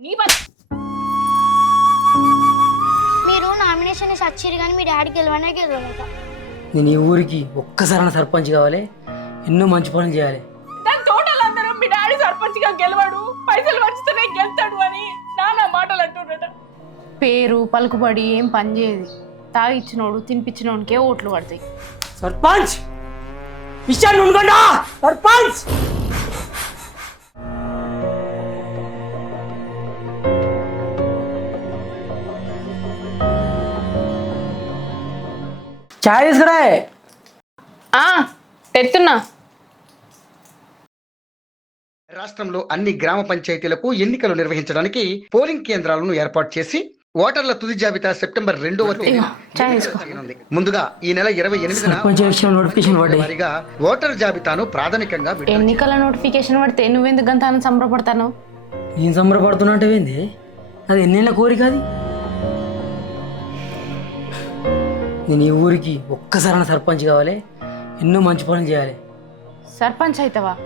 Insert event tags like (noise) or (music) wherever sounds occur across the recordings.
నీ పని మీరు నామినేషన్ సచ్చిరు కానీ మీ డాడీ గెలవనే గెలవలేక నేను ఈ ఊరికి ఒక్కసారైనా సర్పంచ్ కావాలి ఎన్నో మంచి పనులు చేయాలి. దాని టోటల్ అందరూ మీ డాడీ సర్పంచ్గా గెలవాడు పైసలు వచ్చితేనే గెలుతాడు అని నాన్న మాటలు అంటుండట పేరు పలుకుబడి ఏం పని చేయదు. తాగిచ్చినోడు తినిపించినోడికే ఓట్లు పడతాయి. సర్పంచ్! విషయాన్ని ఉండకుండా సర్పంచ్! చాయ్ తీసుకురా. ఆ, తెస్తున్నా రాష్ట్రంలో అన్ని గ్రామ పంచాయతీలకు ఎన్నికలు నిర్వహించడానికి పోలింగ్ కేంద్రాలను ఏర్పాటు చేసి ఓటర్ల తుది జాబితా సెప్టెంబర్ రెండవ తేదీ తీసుకో. జరగనుంది. ముందుగా ఈ నెల ఇరవై ఎనిమిదిన ఓటర్ జాబితాను ప్రాథమికంగా విడుదల ఎన్నికల నోటిఫికేషన్ పడితే నువ్వెందుకు గంతాను సంబరపడతాను? నేను సంబరపడుతున్నట్టు ఏంది? అది ఎన్నేళ్ళ కోరిక అది? నేను ఈ ఊరికి ఒక్కసారైనా సర్పంచ్ కావాలి. ఎన్నో మంచి పనులు చేయాలి. సర్పంచ్ అవుతావా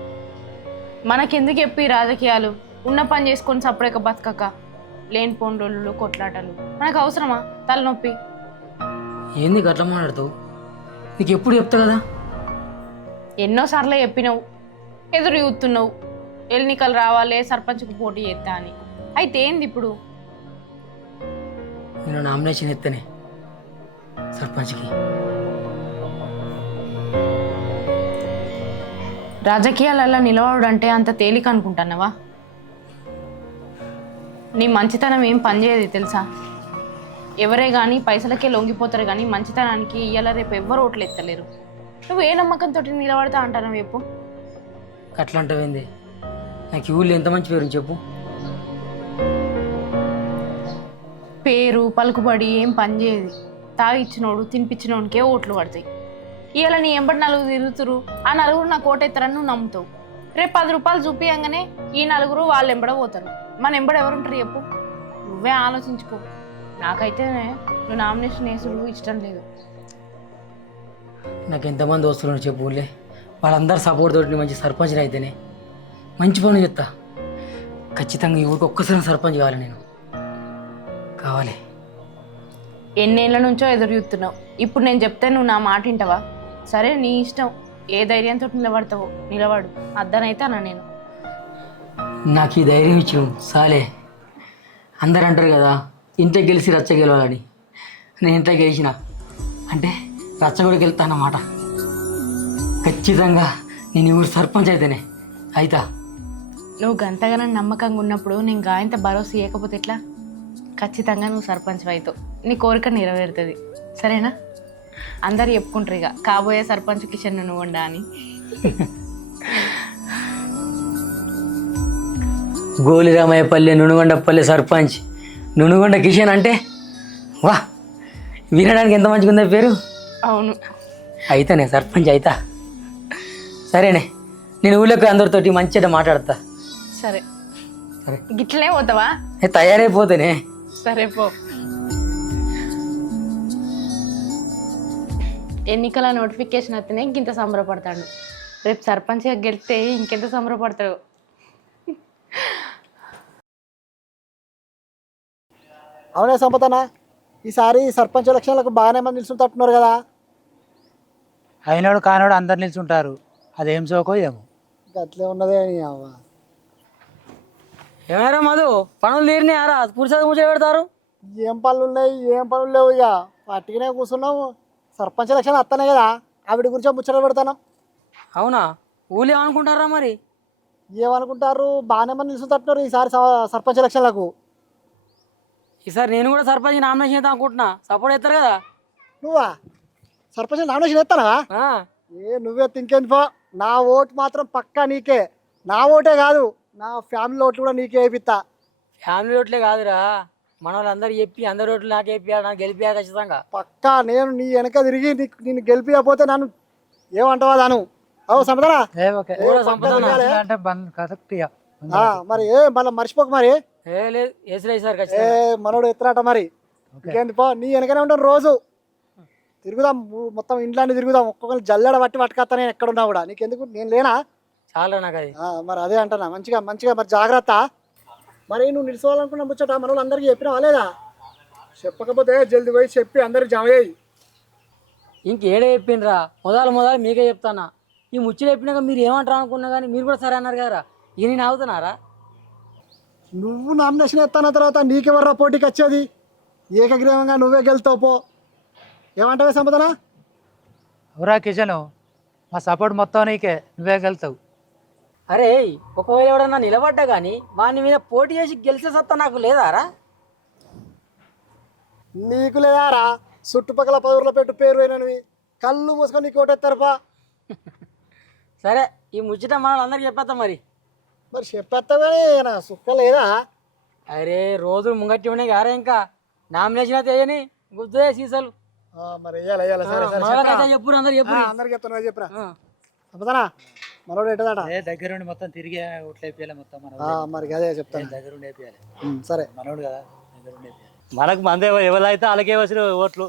మనకెందుకు చెప్పి ఈ రాజకీయాలు? ఉన్న పని చేసుకొని సపరేక బతకక. లేని పోండోళ్ళు కొట్లాటలు. మనకు అవసరమా? తలనొప్పి. ఏంది గట్ల మాట్లాడుతావు? నీకు ఎప్పుడు చెప్తా కదా? ఎన్నోసార్లు చెప్పినావు. ఎదురు చూస్తున్నావు. ఎన్నికలు రావాలి సర్పంచ్కు పోటీ చేస్తా అని. అయితే ఏంది ఇప్పుడు? నేను నామినేషన్ ఎత్తనే. సర్పంచ్కి. రాజకీయాలలో నిలవడు అంటే అంత తేలిక అనుకుంటున్నావా? నీ మంచితనం ఏం పనిచేయదు తెలుసా? ఎవరే కానీ పైసలకే లొంగిపోతారు కానీ మంచితనానికి ఇయ్యాల రేపు ఎవ్వరు ఓట్లు ఎత్తలేరు. నువ్వు ఏ నమ్మకంతో నిలబడతా అంటాను రేపు అట్లా అంటావేంది నాకు ఈ ఊళ్ళో ఎంత మంచి పేరు చెప్పు. పేరు పలుకుబడి ఏం పని తాగిచ్చినోడు తినిపించినోడికే ఓట్లు పడతాయి. ఇవాళ నీ ఎంబడి నలుగురు తిరుగుతురు ఆ నలుగురు నాకు ఓటెత్తారని నువ్వు నమ్ముతావు. రేపు పది రూపాయలు చూపియంగానే ఈ నలుగురు వాళ్ళు ఎంబడ పోతారు. మన ఎంబడ ఎవరుంటారు చెప్పు. నువ్వే ఆలోచించుకో. నాకైతే నువ్వు నామినేషన్ వేసుడు ఇష్టం లేదు. నాకు ఎంతమంది వస్తున్నారు చెప్పు ఊళ్ళే. వాళ్ళందరూ సపోర్ట్ తోటి మంచి సర్పంచ్ని అయితేనే మంచి పనులు చెప్తా. ఖచ్చితంగా ఈ ఊరికి ఒక్కసారి సర్పంచ్ కావాలి నేను. కావాలి. ఎన్నేళ్ళ నుంచో ఎదురు చూస్తున్నావు. ఇప్పుడు నేను చెప్తే నువ్వు నా మాట వింటావా? సరే నీ ఇష్టం. ఏ ధైర్యంతో నిలబడతావో నిలబడు. అద్దనైతే అన్న నేను. నాకు ఈ ధైర్యం ఇచ్చు సాలే అందరు అంటారు కదా ఇంట్లో గెలిచి రచ్చ గెలవాలని. నేను ఇంట్లో గెలిచిన. అంటే రచ్చ కూడా గెలుతానమాట ఖచ్చితంగా నేను ఊరు సర్పంచ్ అయితేనే. అయితా. నువ్వు గంతగానో నమ్మకంగా ఉన్నప్పుడు నేను గాయంత భరోసా ఇవ్వకపోతే ఎట్లా? ఖచ్చితంగా నువ్వు సర్పంచ్ అవుతావు. నీ కోరిక నెరవేరుతుంది. సరేనా? అందరు చెప్పుకుంటారు ఇక. కాబోయే సర్పంచ్ కిషన్ నువ్వు ఉండా అని. గోలిరామయ్యపల్లి నునుగొండపల్లి సర్పంచ్. నునుగొండ కిషన్ అంటే? వా వినడానికి ఎంత మంచిగా ఉందో పేరు? అవును. అయితేనే సర్పంచ్ అయితా. సరేనే నేను ఊళ్ళోకి అందరితోటి మంచిగా మాట్లాడతా. సరే. సరే. గిట్లనే పోతావా? తయారైపోతేనే. సరే పో. ఎన్నికల నోటిఫికేషన్ వస్తేనే ఇంకింత సంబరపడతాడు. రేపు సర్పంచ్గా గెలిస్తే ఇంకెంత సంబరపడతాడు? అవునే సంపతన? ఈసారి సర్పంచ్ ఎలక్షన్లకు బాగానే మంది నిలుచుంటున్నారు కదా? అయినోడు కానోడు అందరు నిల్చుంటారు. అదేం సోకో ఏమో. అట్లే ఉన్నదే అవ్వ. ఏమారా మధు? పనులు తీరినాయారా పురుషాలు ముచ్చట పెడతారు. ఏం పనులు ఉన్నాయి? ఏం పనులు లేవు ఇక. పట్టుకునే కూర్చున్నావు సర్పంచ్ ఎలక్షన్ వస్తానే కదా. ఆవిడ గురించి ముచ్చట పెడతాను. అవునా? ఊళ్ళు ఏమనుకుంటారా మరి? ఏమనుకుంటారు? బాగానే మంది నిలుచుంటున్నారు ఈసారి సర్పంచ్ ఎలక్షన్లకు. ఈసారి నేను కూడా సర్పంచ్ నామినేషన్ చేద్దాం అనుకుంటున్నా. సపోర్ట్ చేస్తారు కదా? నువ్వా? సర్పంచ్ నామినేషన్ ఆ, ఏ నువ్వే తింకేంది పో నా ఓటు మాత్రం పక్కా నీకే. నా ఓటే కాదు. నా ఫ్యామిలీ ఓట్లు కూడా నీకే వేపిస్తా ఫ్యామిలీ ఓట్లే కాదురా. మన వాళ్ళందరూ చెప్పి అందరి ఓట్లు నాకు చెప్పి నాకు గెలిపియా ఖచ్చితంగా. పక్కా నేను నీ వెనక తిరిగి నీకు నేను గెలిపియకపోతే నన్ను ఏమంటావా దాను? అవు సంపదనా? ఏ ఓకే. ఏ పక్కన తిరగాలి. అంటే బంద్ కరెక్ట్ ఇక. ఆ, మరి ఏ మళ్ళీ మర్చిపోక మరి. ఏ లేదు వేసలేదు సార్ ఏ ఖచ్చితంగా మనోడు ఎత్తురాట మరి. ఓకే. ఇంకేంది పో నీ వెనకనే ఉంటాను రోజు. తిరుగుదాం ఊ- మొత్తం ఇంట్లోనే తిరుగుదాం. ఒక్కొక్కరు జల్లెడ పట్టి పట్టుకొస్తా నేను ఎక్కడున్నా కూడా. నీకెందుకు? నేను లేనా? చాలా నాకు అది. ఆ, మరి అదే అంటున్నా. మంచిగా మంచిగా మరి జాగ్రత్త. మరి నువ్వు నిలుచోవాలనుకున్న ముచ్చట మన వాళ్ళు అందరికీ చెప్పినావా లేదా? చెప్పకపోతే జల్ది పోయి చెప్పి అందరికి జమ చేయి. ఇంకేడే చెప్పిండ్రా? మొదలు మొదలు మీకే చెప్తానా. ఈ ముచ్చట చెప్పినాక మీరు ఏమంటారు అనుకున్నా కానీ మీరు కూడా సరే అన్నారు కదా ఇక నేను అవుతున్నారా నువ్వు నామినేషన్ ఎత్తాన తర్వాత నీకెవర్రా పోటీకి వచ్చేది? ఏకగ్రీవంగా నువ్వే గెలుతావు పో. ఏమంటావే సంపదనా? ఎవరా కిచెన్ మా సపోర్ట్ మొత్తం నీకే. నువ్వే గెలుతావు అరే ఒకవేళ ఎవడన్నా నిలబడ్డా కానీ వాని మీద పోటీ చేసి గెలిచే సత్తా నాకు లేదారా? నీకు లేదారా? చుట్టుపక్కల పదవుల పెట్టు పేరు పోయినవి కళ్ళు మూసుకొని నీకు ఓటెత్తారుపా (laughs) సరే ఈ ముచ్చట మన అందరికి చెప్పేస్తాం మరి. మరి చెప్పేస్తావు కానీ నా సుక్క లేదా? అరే రోజు ముంగట్టి ఉన్నాయి గారా ఇంకా. నామినేషన్ అయితే వేయని గుర్తుదే సీసాలు మరి సరే సరే మనకైతే చెప్పరా. అందరికి చెప్తున్నా చెప్పరా. ఆ. మనోడు ఎట్టదాట ఏ దగ్గరుండి మొత్తం తిరిగి ఓట్లు వేపియాలి మొత్తం మన ఆ, మరి అదే చెప్తాను. దగ్గరుండి వేపియాలి. ఉమ్, సరే. మనోడు కదా దగ్గరుండి వేపియాలి. మనకు మందే ఎవరైతే అలాగే వచ్చిన ఓట్లు.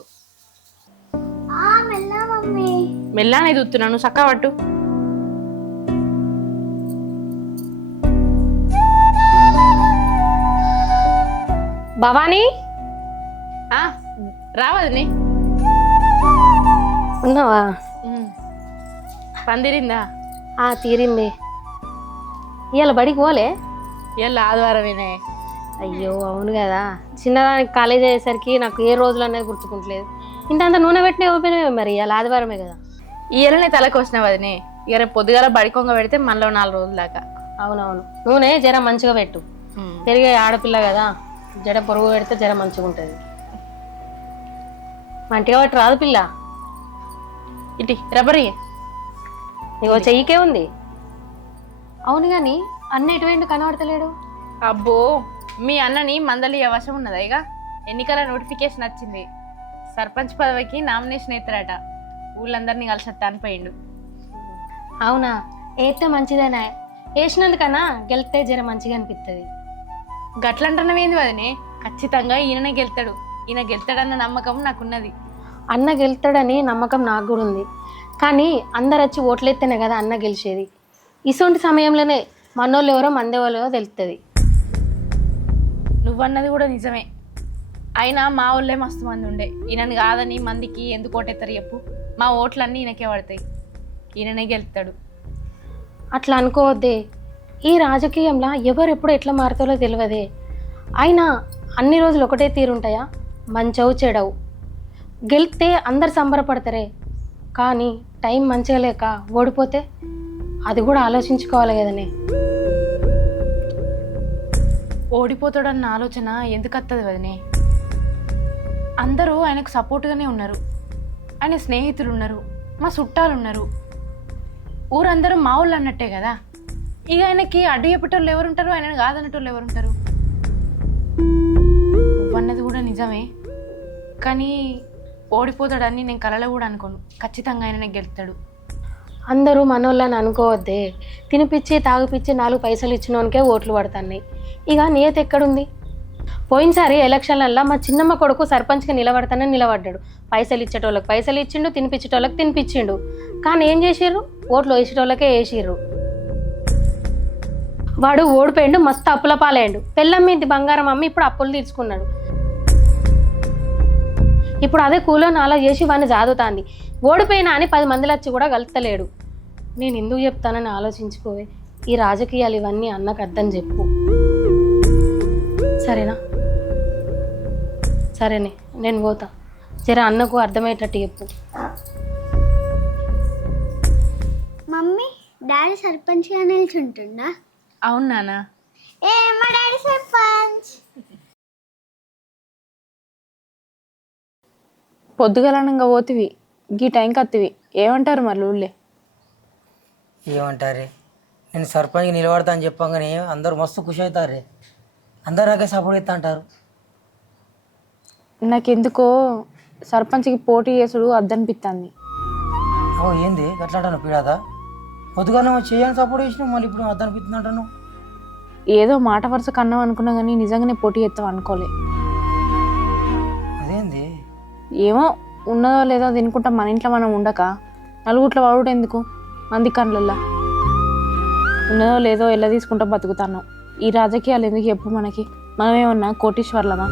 మెల్ల మమ్మీ. మెల్లానే చూస్తున్నాను చక్క పట్టు. భవానీ? ఆ, రావద్ని ఉన్నావా? పందిరిందా? ఆ తీరింది. ఇవాళ బడికి పోలే? ఇవాళ ఆదివారమేనే. అయ్యో అవును కదా. చిన్నదానికి కాలేజ్ అయ్యేసరికి నాకు ఏ రోజులు అనేది గుర్తుకుంటలేదు. ఇంత అంత నూనె పెట్టిన ఓపెన్ మరి ఇవాళ ఆదివారమే కదా. ఇయ్యాలనే తలకు వచ్చిన వదినే. ఇక రేపు పొద్దుగాల బడికొంగ పెడితే మనలో నాలుగు రోజుల దాకా. అవునవును. నూనె జర మంచిగా పెట్టు. పెరిగే ఆడపిల్ల కదా జడ పొరుగు పెడితే జర మంచిగా ఉంటుంది. మంటిగా పట్టి రాదు పిల్ల. ఇటీ రబ్బరి. ఇగో చెయ్యికే ఉంది. అవును కానీ అన్న ఎటువంటి కనబడతలేడు. అబ్బో మీ అన్నని మందలి అవసరం ఉన్నదా ఇక ఎన్నికల నోటిఫికేషన్ వచ్చింది. సర్పంచ్ పదవికి నామినేషన్ ఎత్తారట. ఊళ్ళందరినీ కలిసి అనిపోయిండు అవునా? ఏతే మంచిదేనా? వేసినందుకన్నా గెలిస్తే జర మంచిగా అనిపిస్తుంది గట్లంటున్నవేంది వదినే? ఖచ్చితంగా ఈయననే గెలుతాడు. ఈయన గెలుతాడన్న నమ్మకం నాకున్నది. అన్న గెలుతాడని నమ్మకం నాకు కూడా ఉంది కానీ అందరు వచ్చి ఓట్లెత్తేనే కదా అన్న గెలిచేది. ఇటువంటి సమయంలోనే మనోళ్ళు ఎవరో మందేవాళ్ళు ఎవరో తెలుస్తుంది నువ్వన్నది కూడా నిజమే. అయినా మా ఊళ్ళే మస్తు మంది ఉండే. ఈయనని కాదని మందికి ఎందుకు ఓటెత్తారు చెప్పు. మా ఓట్లన్నీ ఈయనకే పడతాయి. ఈయననే గెలుతాడు అట్లా అనుకోవద్దే. ఈ రాజకీయంలో ఎవరు ఎప్పుడు ఎట్లా మారుతారో తెలియదే అయినా అన్ని రోజులు ఒకటే తీరుంటాయా? మంచవు చెడవు. గెలిస్తే అందరు సంబరపడతారే. కానీ టైం మంచిగా లేక ఓడిపోతే అది కూడా ఆలోచించుకోవాలి కదనే. ఓడిపోతాడన్న ఆలోచన ఎందుకు వస్తుంది వదినే అందరూ ఆయనకు సపోర్ట్గానే ఉన్నారు. ఆయన స్నేహితులు ఉన్నారు మా చుట్టాలు ఉన్నారు. ఊరందరూ మా ఊళ్ళు అన్నట్టే కదా? ఇక ఆయనకి అడ్డు చెప్పేటోళ్ళు ఎవరుంటారు ఆయన కాదన్నటోళ్ళు ఎవరుంటారు నువ్వన్నది కూడా నిజమే. కానీ ఓడిపోతాడని నేను కలలో కూడా అనుకోను. ఖచ్చితంగా ఆయననే గెలుస్తాడు. అందరూ మనోళ్ళని అనుకోవద్దే. తినిపిచ్చి తాగుపిచ్చి నాలుగు పైసలు ఇచ్చినోనికే ఓట్లు పడుతున్నాయి. ఇక నియత ఎక్కడుంది? పోయినసారి ఎలక్షన్లల్లో మా చిన్నమ్మ కొడుకు సర్పంచ్గా నిలబడతానని నిలబడ్డాడు. పైసలు ఇచ్చేటోళ్ళకి పైసలు ఇచ్చిండు తినిపించేటోళ్ళకి తినిపించిండు కానీ ఏం చేసిర్రు? ఓట్లు వేసేటోళ్ళకే వేసిర్రు. వాడు ఓడిపోయిండు మస్తు అప్పుల పాలయ్యాడు పెళ్ళమ్మింది బంగారం అమ్మి ఇప్పుడు అప్పులు తీర్చుకున్నాడు. ఇప్పుడు అదే కూలో అలా చేసి వాడిని జాదుతాంది. ఓడిపోయినా అని పది మందిలో వచ్చి కూడా కలుస్తలేడు నేను ఎందుకు చెప్తానని ఆలోచించుకోవే. ఈ రాజకీయాలు ఇవన్నీ అన్నకు అర్థం చెప్పు. సరేనా? సరేనే నేను పోతా. జర అన్నకు అర్థమయ్యేటట్టు చెప్పు. మమ్మీ డాడీ సర్పంచ్గా నిల్చుంటుండా అవును నాన్న. ఏ మా డాడీ సర్పంచ్. పొద్దుగలనంగా పోతివి గీ టైంకి వత్తివి ఏమంటారు మరి ఊళ్ళే ఏమంటారే? నేను సర్పంచ్కి నిలబడతా అని చెప్పగానే అందరూ మస్తు ఖుషి అవుతారే అందరు నాకే సపోర్ట్ ఇస్తా అంటారు నాకెందుకో సర్పంచ్కి పోటీ చేసుడు అద్దనిపిస్తుంది ఓ ఏంది? గట్లా అంటాను పీడాదా పొద్దుగానే చేయని సపోర్ట్ చేసినావు మళ్ళీ ఇప్పుడు అర్థం అనిపిస్తుంది అంటాను ఏదో మాట వరుస కన్నాం అనుకున్నా కానీ నిజంగానే పోటీ చేస్తాం అనుకోలే. ఏమో ఉన్నదో లేదో తినుకుంటా మన ఇంట్లో మనం ఉండక. నలుగుట్ల వాడుట ఎందుకు? మంది కళ్ళల్లో ఉన్నదో లేదో ఎలా తీసుకుంటా బతుకుతాను ఈ రాజకీయాలు ఎందుకు చెప్పు మనకి? మనమేమన్నా కోటీశ్వర్లమా?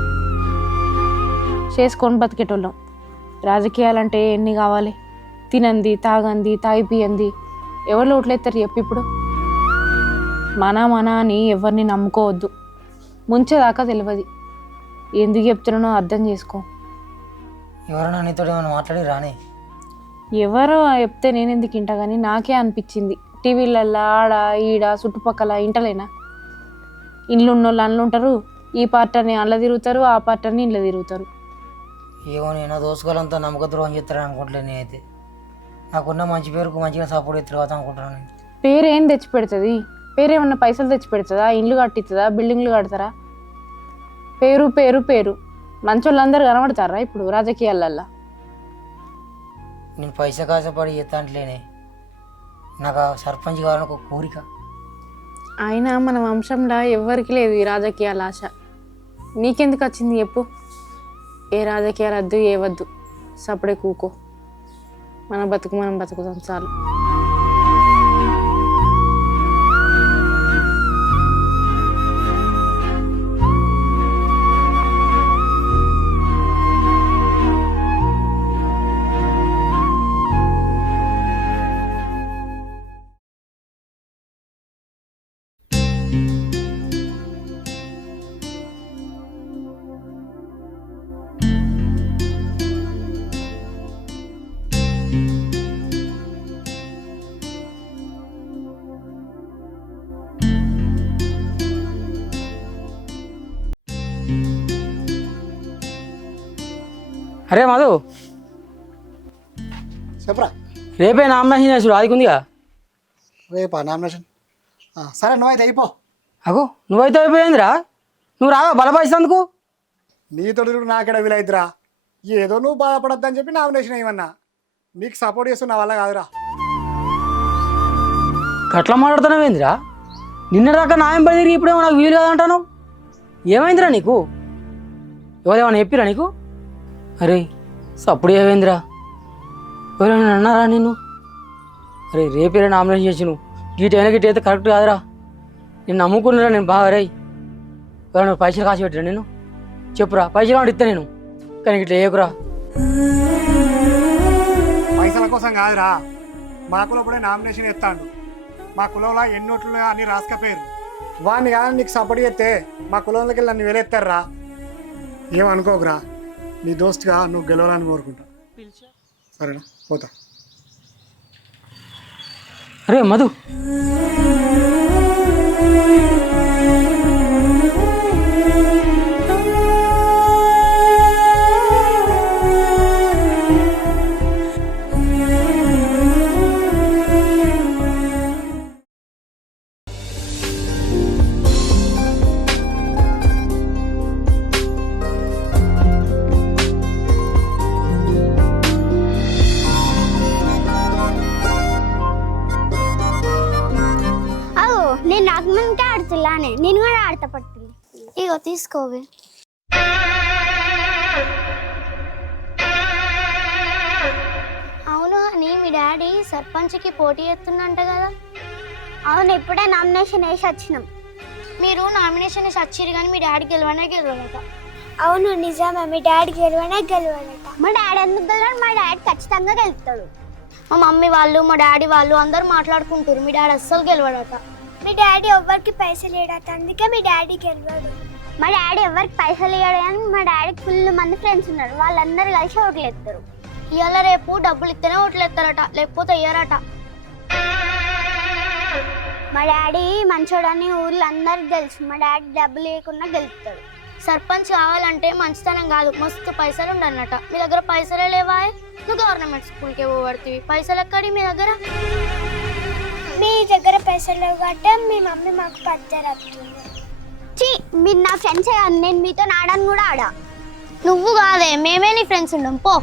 చేసుకొని బతికేటోళ్ళం. రాజకీయాలంటే ఎన్ని కావాలి? తినంది తాగంది తాగిపియంది. ఎవరు లోట్లేస్తారు చెప్పు ఇప్పుడు? మన మన అని ఎవరిని నమ్ముకోవద్దు. ముంచేదాకా తెలియదు ఎందుకు చెప్తున్నానో అర్థం చేసుకో. ఎవరైనా నీతో ఏమైనా మాట్లాడి రానే. ఎవరో చెప్తే నేను ఎందుకు ఇంట కానీ నాకే అనిపించింది. టీవీలల్లో ఆడ ఈడ చుట్టుపక్కల ఇంటలేనా? ఇండ్లు ఉన్నోళ్ళు అందులో ఉంటారు ఈ పార్ట్ అని అందులో తిరుగుతారు ఆ పార్ట్ అని ఇంట్లో తిరుగుతారు. ఏమో నేను దోసుకోవాలంతా నమ్మక ద్రోహం చేస్తారని అనుకుంటలే నేనైతే. నాకున్న మంచి పేరుకు మంచిగా సపోర్ట్ చేస్తారు కదా అనుకుంటున్నాను నేను. పేరు ఏం తెచ్చి పెడుతుంది పేరు ఏమన్నా పైసలు తెచ్చి పెడుతుందా ఇండ్లు కట్టిస్తుందా బిల్డింగ్లు కడతారా? పేరు పేరు పేరు. మంచోళ్ళందరూ కనబడతారా ఇప్పుడు రాజకీయాలల్లో? నేను పైసా కాసపడి చేస్తాంట్లేనే నాకు ఆ సర్పంచ్ కావాలని ఒక కోరిక. అయినా మన వంశంలో ఎవ్వరికి లేదు ఈ రాజకీయాల ఆశ. నీకెందుకు వచ్చింది చెప్పు. ఏ రాజకీయాలు వద్దు ఏ వద్దు సపడే కూకో. మన బతుకు మనం బతుకుతాం చాలు. అరే మధు చెప్పరా? రేపే నామినేషన్ చేసుడు అది ఉందిగా? రేపా నామినేషన్? సరే నువ్వైతే అయిపో. అగో నువ్వైతే అయిపోయిందిరా? నువ్వు రావా? బలపరిస్తేందుకు నీతో నాకెడ వీలైతురా ఏదో నువ్వు బాధపడొద్దని చెప్పి నామినేషన్ ఏమన్నా నీకు సపోర్ట్ చేస్తున్న వల్ల కాదురా. గట్ల మాట్లాడుతున్నావేందిరా? నిన్న దాకా నాయం పడి తిరిగి ఇప్పుడేమో నాకు వీలు కాదంటాను. ఏమైందిరా నీకు? ఎవరేమైనా చెప్పిరా నీకు? అరే సప్పుడు ఏమైందిరా? ఎవరైనా అన్నారా నిన్ను? అరే రేపేరే నామినేషన్ చేసి నువ్వు గీట అయినా గిట అయితే కరెక్ట్ కాదురా. నేను నమ్ముకున్నారా నేను బాగా రే ఎవరైనా పైసలు కాసి పెట్టిరా నేను చెప్పురా పైసలు కావాలి ఇస్తా నేను? కానీ ఇట్లా ఏకురా పైసల కోసం కాదురా. మా కులప్పుడే నామినేషన్ ఎత్తాడు. మా కులంలో ఎన్నోట్లు అన్ని రాసుకపోయారు వాడిని కానీ నీకు సపోర్ట్ చేస్తే మా కులంలోకి వెళ్ళి నన్ను వెలెత్తారా? ఏమనుకోకురా నీ దోస్తుగా నువ్వు గెలవాలని కోరుకుంటా. సరేనా? పోతా. అరే మధు. తీసుకోవే అవును అని మీ డాడీ సర్పంచ్కి పోటీ చేస్తున్నంట కదా. అవును ఇప్పుడే నామినేషన్ వేసి వచ్చినాం. మీరు నామినేషన్ వేసి వచ్చిరు కానీ మీ డాడీ గెలవనే గెలవలట అవును నిజమే. మీ డాడీ గెలవనే గెలవలట మా డాడీ ఎందుకు గెలవడు? మా డాడీ ఖచ్చితంగా గెలుస్తాడు. మా మమ్మీ వాళ్ళు మా డాడీ వాళ్ళు అందరూ మాట్లాడుకుంటారు మీ డాడీ అస్సలు గెలవడట. మీ డాడీ ఎవరికి పైసలు ఇవ్వడట అందుకే మీ డాడీ గెలవాడు. మా డాడీ ఎవరికి పైసలు ఇవ్వడు కానీ మా డాడీకి ఫుల్ మంది ఫ్రెండ్స్ ఉన్నారు. వాళ్ళందరూ కలిసి ఓట్లు ఎత్తారు ఇవాళ రేపు డబ్బులు ఇస్తేనే ఓట్లు ఎత్తారట లేకపోతే ఇయ్యరట. మా డాడీ మంచోడని ఊర్లో అందరికి తెలుసు. మా డాడీ డబ్బులు లేకుండా గెలుస్తాడు సర్పంచ్ కావాలంటే మంచితనం కాదు మస్తు పైసలు ఉండన్నట. మీ దగ్గర పైసలే లేవా? నువ్వు గవర్నమెంట్ స్కూల్కి పోబడుతుంది పైసలు ఎక్కడి మీ దగ్గర? మీ దగ్గర పైసలు లేవు కాబట్టి మీ మమ్మీ మాకు పచ్చడి ఛీ మీరు నా ఫ్రెండ్స్ కాదు నేను మీతో ఆడని కూడా ఆడా. నువ్వు కాదే మేమే నీ ఫ్రెండ్స్ ఉండం పో.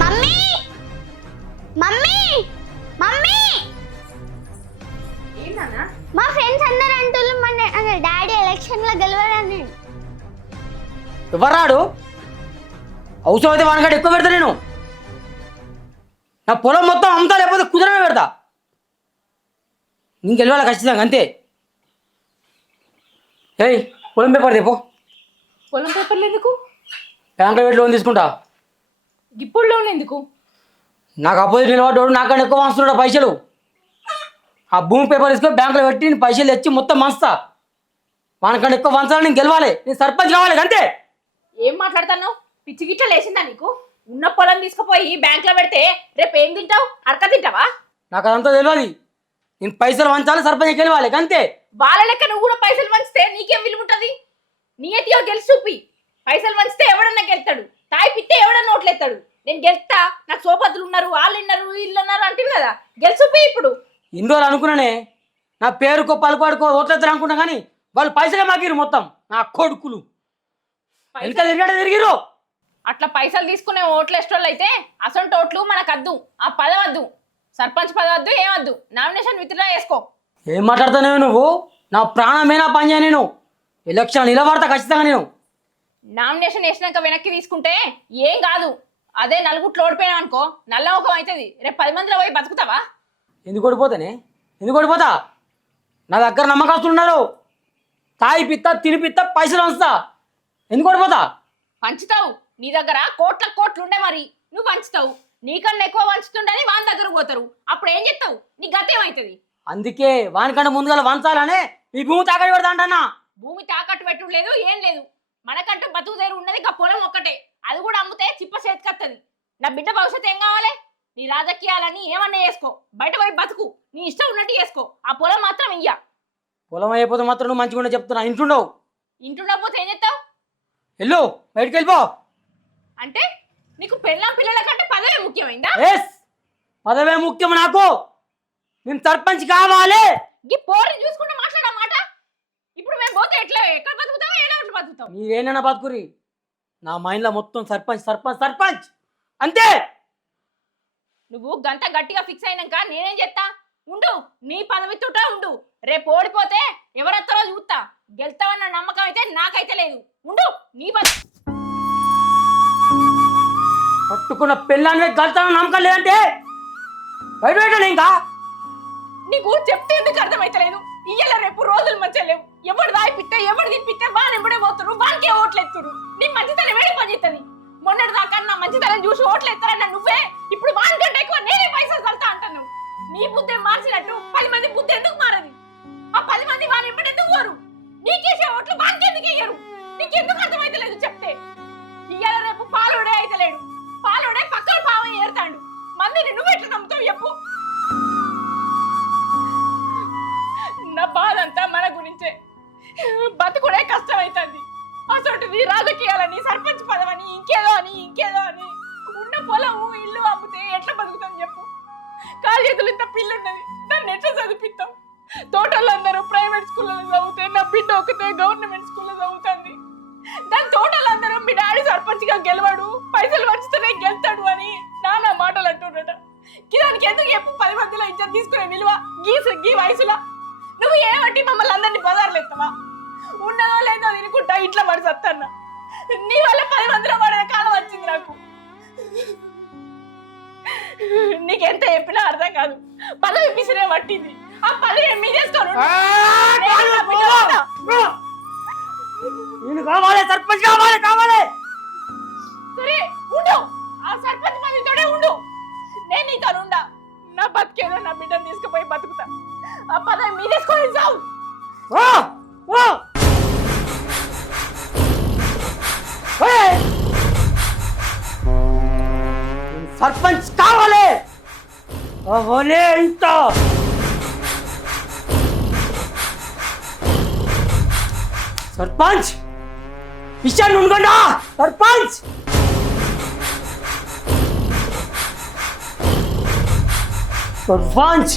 మమ్మీ! మమ్మీ! మమ్మీ! మా ఫ్రెండ్స్ అందరు అంటున్నారు మన డాడీ ఎలక్షన్లో గెలవడని ఎవరు రాడు అవసరం అయితే వానకాడ ఎక్కువ పెడతా నేను. నా పొలం మొత్తం అమ్ముతా లేకపోతే కుదరమే పెడతా. నీకు గెలవాలి ఖచ్చితంగా అంతే. ఏయ్ పొలం పేపర్ తెపో పొలం పేపర్లు ఎందుకు? బ్యాంకులో పెట్టి లోన్ తీసుకుంటా. ఇప్పుడు లోన్ ఎందుకు? నాకు అపోజిట్ నిలబడ్డాడు నాకన్నా ఎక్కువ వంచుతున్నాడు పైసలు. ఆ భూమి పేపర్ తీసుకొని బ్యాంకులో పెట్టి నేను పైసలు తెచ్చి మొత్తం వంచుతా వానికన్నా ఎక్కువ వంచాలని నేను గెలవాలి. నేను సర్పంచ్ కావాలి అంతే. ఏం మాట్లాడుతున్నావు? పిచ్చి గిట్ల లేచిందా నీకు? ఉన్న పొలం తీసుకుపోయి బ్యాంక్లో పెడితే రేపు ఏం తింటావు? అడక తింటావా? నాకు అదంతా తెలియదు నేను పైసలు వంచాలి సర్పంచ్ గెలవాలి అంతే. వాళ్ళ లెక్క నువ్వు కూడా పైసలు వంచితే నీకేం విలువ ఉంటుంది? నీయతియో గెలిచి చూపి. పైసలు వంచితే ఎవడన్నా గెలుతాడు? తాయి పిత్తే ఎవడన్నా ఓట్లేస్తాడు నేను గెలుస్తా నాకు సోపతులు ఉన్నారు వాళ్ళు ఉన్నారు వీళ్ళు ఉన్నారు అంటే కదా. గెలిచిపి ఇప్పుడు. ఇన్ని రోజులు అనుకున్నానే నా పేరుకో పలుకోడుకో ఓట్లేద్దరు అనుకున్నా కానీ వాళ్ళు పైసలే మాకిరు మొత్తం. నా కొడుకులు. ఎంత తిరిగాడు తిరిగిరు అట్లా పైసలు తీసుకునే ఓట్లు ఎస్టోళ్ళు అయితే అసొంటి ఓట్లు మనకు అద్దు ఆ పదం వద్దు సర్పంచ్ పదం వద్దు ఏమద్దు. నామినేషన్ విత్డ్రా చేసుకో. ఏం మాట్లాడుతున్నావు నువ్వు? నా ప్రాణమే నా పని చేయను నేను. ఎలక్షన్ నిలబడతా ఖచ్చితంగా నేను. నామినేషన్ వేసినాక వెనక్కి తీసుకుంటే ఏం కాదు. అదే నలుగుట్లు ఓడిపోయినా అనుకో నల్ల ముఖం అవుతుంది రేపు పది మందిలో పోయి బతుకుతావా? ఎందుకు ఓడిపోతానే? ఎందుకు ఓడిపోతా? నా దగ్గర నమ్మకస్తులు ఉన్నారు. తాయి పిత్త తిని పిత్త పైసలు వంచుతా ఎందుకు ఓడిపోతా? పంచుతావు. నీ దగ్గర కోట్ల కోట్లు ఉండే మరి. నువ్వు పంచుతావు. నీకన్నా ఎక్కువ పంచుతుండని వాని దగ్గర పోతారు. అప్పుడు ఏం చెప్తావు? నీ గతం అవుతుంది అందుకే వానికంటే ముందుగా వంచాలనే ఈ భూమి తాకడి పెడతా అంటన్నా భూమి తాకట్టు పెట్టు లేదు ఏం లేదు. మనకంటూ బతుకు తెరు ఉన్నది ఇంకా పొలం ఒక్కటే. అది కూడా అమ్ముతే చిప్ప చేతికత్తది. నా బిడ్డ భవిష్యత్తు ఏం కావాలి? నీ రాజకీయాలని ఏమన్నా చేసుకో. బయట పోయి బతుకు. నీ ఇష్టం ఉన్నట్టు చేసుకో. ఆ పొలం మాత్రం ఇయ్య. పొలం అయిపోతే మాత్రం నువ్వు మంచిగా చెప్తున్నా. ఇంటుండవు ఇంటుండకపోతే ఏం చేస్తావు? వెళ్ళు. బయటికి వెళ్ళిపో. అంటే? నీకు పెళ్ళాం పిల్లల కంటే పదవే ముఖ్యమైందా? ఎస్ పదవే ముఖ్యం నాకు. నేను సర్పంచ్ కావాలి. ఈ పోరిని చూసుకుంటూ మాట్లాడా మాట. ఇప్పుడు మేము పోతే ఎట్లా? ఎక్కడ బతుకుతావు? ఎలా ఎట్లా బతుకుతావు? మీరేనన్నా బతుకురి నా మైండ్లో మొత్తం సర్పంచ్ సర్పంచ్ సర్పంచ్. అంతే. నువ్వు గంట గట్టిగా ఫిక్స్ అయినాక నేనేం చేస్తా? ఉండు నీ పదవిత్తుట ఉండు. రేపు ఓడిపోతే ఎవరెత్తారో చూస్తా. గెలుతావన్న నమ్మకం అయితే నాకైతే లేదు. ఉండు నీ పద పట్టుకున్న పిల్లాన్ని గల్తాను నమ్మకం లేదంటే? బయట పెట్టాను ఇంకా? నీకు చెప్తే ఎందుకు అర్థమైతలేదు? ఇయ్యాల రేపు రోజులు మంచిగా లేవు. ఎవడు దాయిపిస్తే ఎవడు తినిపిస్తే వాని ఎప్పుడే పోతురు వానికే ఓట్లు నీ మంచితనం వేడి పని చేస్తుంది మొన్నటి దాకా నా మంచితనం చూసి ఓట్లు నువ్వే? ఇప్పుడు వానికంటే ఎక్కువ నేనే పైసలు కలుతా అంటాను నీ బుద్ధి మార్చినట్టు పది మంది బుద్ధి ఎందుకు మారది? ఆ పది మంది వాని ఎప్పుడు ఎందుకు పోరు? నీకేసే ఓట్లు వానికి ఎందుకు ఇయ్యరు? నీకెందుకు అర్థమైతలేదు చెప్తే? ఇయ్యాల రేపు పాలోడే అయితలేడు. పాలోడే పక్కన పావం ఏరుతాడు. మందిని నువ్వు ఎట్లా నమ్ముతావు చెప్పు. పదవి పిసిరే పట్టింది. ఆ పదవి మీ చేసుకోను నేను కావాలి సర్పంచ్ కావాలి కావాలి. సరే ఉండు. ఆ సర్పంచ్ పదవితోనే ఉండు. నేను నీతో ఉండా. నా బతికేదో నా బిడ్డను తీసుకుపోయి బతుకుతా. ఆ పదవి మీ తీసుకొని చావు. సర్పంచ్ కావాలి. అవలే ఇంత సర్పంచ్ విషయాన్ని ఉండకుండా సర్పంచ్ సర్పంచ్